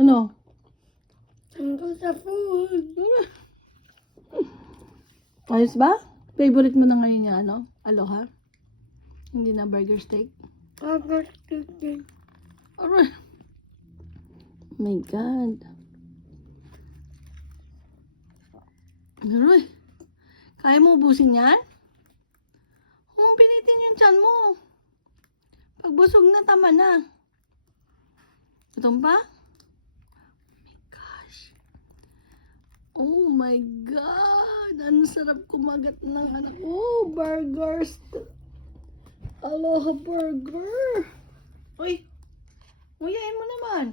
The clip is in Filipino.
Ano? Tungkol sa food. Ayos ba? Favorite mo na ngayon niya, ano? Aloha? Hindi na burger steak? Pagkakit. Alright. Oh my God. Aroy. Kaya mo ubusin yan? Huwag mong pinitin yung tiyan mo. Pag busog na, tama na. Gutom pa? Oh my God! Ang sarap kumagat ng anak. Oh, burgers! Aloha burger! Uy! Uyain mo naman.